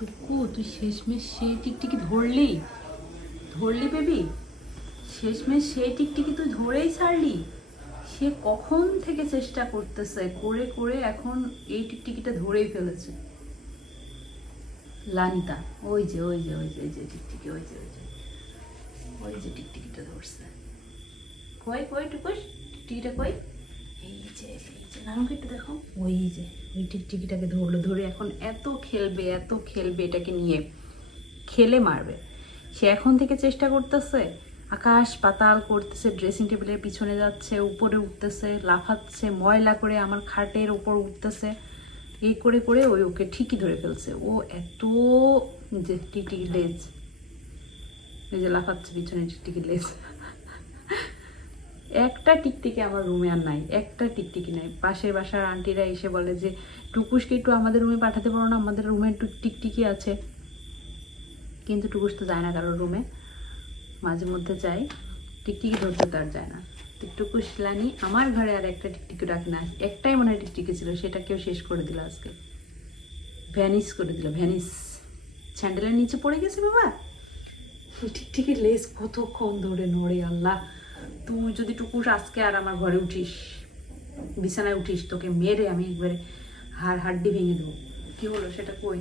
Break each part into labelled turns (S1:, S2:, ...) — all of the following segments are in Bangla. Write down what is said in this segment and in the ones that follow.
S1: টুকু তুই শেষমেশ সেই টিকটিকি ধরলি? ধরলি বেবি? শেষমেশ সেই টিকটিকি তুই ধরেই ছাড়লি? সে কখন থেকে চেষ্টা করতেছে করে করে এখন এই টিকটিকিটা ধরেই ফেলেছে? লানিতা, ওই যে ওই যে ওই যে ওই যে টিকটিকি, ওই যে ওই যে ওই যে টিকটিকিটা ধরছে। কই কই টুকুস? টিকটিকিটা কই? নানুকে একটু দেখো। ওই যে, ওই টিকটিকিটাকে ধরলো, ধরে এখন এত খেলবে এত খেলবে এটাকে নিয়ে। খেলে মারবে। সে এখন থেকে চেষ্টা করতেছে, আকাশ পাতাল করতেছে ড্রেসিং টেবিলের পিছনে যাচ্ছে, উপরে উঠতেছে, লাফাচ্ছে, ময়লা করে আমার খাটের উপর উঠতেছে। এই করে করে ওই ওকে ঠিকই ধরে ফেলছে। ও এত যে টিকটিকি লেজ, এই যে লাফাচ্ছে পিছনে টিকটিকি লেজ। একটা টিকটিকি আমার রুমে আর নাই, একটা টিকটিকি নাই। পাশের বাসার আন্টিরা এসে বলে যে টুকুসকে একটু আমাদের রুমে পাঠাতে পারো না, আমাদের রুমে একটু টিকটিকি আছে। কিন্তু টুকুস তো যায় না কারোর রুমে মাঝে মধ্যে যাই টিকটিকি ধরতে তো আর যায় না। টুকুস লানি আমার ঘরে আর একটা টিকটিকি রাখে না। একটাই মনে হয় টিকটিকি ছিল সেটাকেও শেষ করে দিল আজকে। ভ্যানিস করে দিল ভ্যানিস স্যান্ডেলের নিচে পড়ে গেছে বাবা। টিকটিকি লেস কতক্ষণ ধরে নড়ে আল্লাহ। তুই যদি টুকুস আজকে আর আমার ঘরে উঠিস, বিছানায় উঠিস, তোকে মেরে আমি একবারে হাড় হাড্ডি ভেঙে দেবো। কি হলো সেটা কই?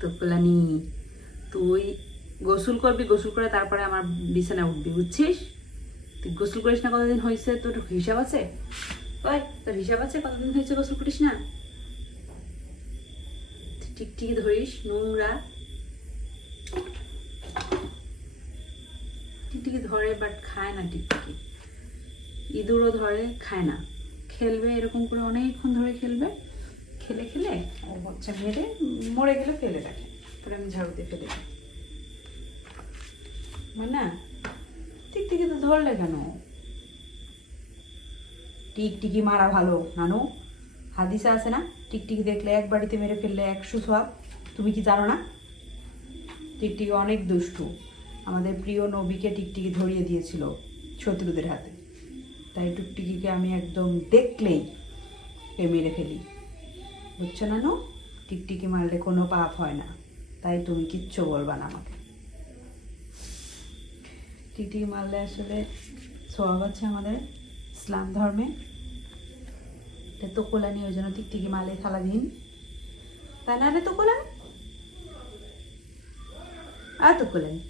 S1: তো কলানি তুই গোসল করবি, গোসল করে তারপরে আমার বিছানায় উঠবি, বুঝছিস? তুই গোসল করিস না কতদিন হয়েছে তোর হিসাব আছে? ওই, তোর হিসাব আছে কতদিন হয়েছে গোসল করিস না? টিকটিকি ধরিস? নোংরা। টিকটিকি ধরে বাট খায় না টিকটিকি। ইঁদুরও ধরে, খায় না। খেলবে এরকম করে অনেকক্ষণ ধরে খেলবে। খেলে খেলে ও বাচ্চা মেরে মরে গেলে ফেলে রাখে। পরে আমি ঝাড়ু দিয়ে ফেলে দিই। হয় না, টিকটিকি তো ধরলে কেন? টিকটিকি মারা ভালো, নানু। হাদিসা আছে না? টিকটিকি দেখলে এক বাড়িতে মেরে ফেললে একশো সোয়াব তুমি কি জানো না? টিকটিকি অনেক দুষ্টু। আমাদের প্রিয় নবীকে টিকটিকি ধরিয়ে দিয়েছিল শত্রুদের হাতে। তাই টুকটিকিকে আমি একদম দেখলেই এ মেরে ফেলি। বুঝছ না নো টিকটিকি মারলে কোনো পাপ হয় না। তাই তুমি কিচ্ছু বলবা না আমাকে। টিকটিকি মারলে আসলে সোয়াব আছে আমাদের ইসলাম ধর্মে। এটা তো কোলানি ওই জন্য টিকটিকি মারলে সারাদিন। তাই না রে তো কোলানি আর তো কোলানি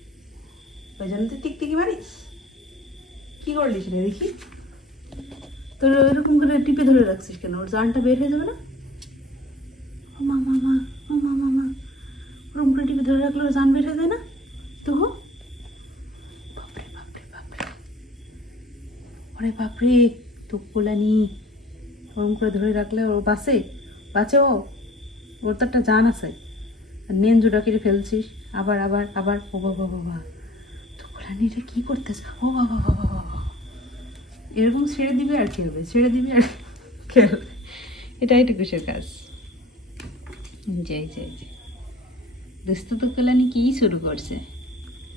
S1: ওই জন্য তুই টিকটিকি মারিস? কি করলিস রে দেখি? তোর এরকম করে টিপে ধরে রাখছিস কেন? ওর জানটা বের হয়ে যাবে না? মা মা মা, ও মা মা মা। ওরকম করে টিপে ধরে রাখলে ওর জান বের হয়ে যায় না? তো হো বাপরে বাপরে বাপরে। ওরে বাপরে তো কোলানি ওরকম করে ধরে রাখলে ওর বাসে বাঁচে ও? ওর তো একটা জান আছে। আর নেঞ্জুটা কেটে ফেলছিস। আবার আবার আবার। ও বাবা বাবা তো কোলানিটা কী করতেছে? ও বাবা বাবা বাবা এরকম ছেড়ে দিবে আর খেলবে ছেড়ে দিবে আর খেলবে এটাই টুকুসের কাজ। যাই যাই যাই দুস্তু তো কি শুরু করছে?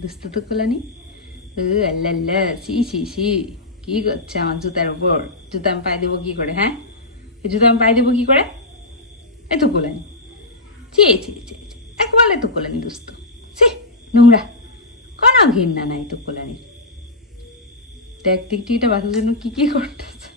S1: দুস্তু তো কলানি? ও আল্লাহ আল্লাহ। সি সি সি কি করছে আমার জুতার উপর? জুতা আমি পায়ে দেবো কি করে হ্যাঁ? এই জুতো আমি পায়ে দেবো কী করে? এ তো কোলানি চি চি চি এক একবারে তো কোলানি দুস্ত। সে নোংরা। কোনো ঘৃণা নাই তো কোলানির দেখ এটা বাঁচার জন্য কী কী করতেছে।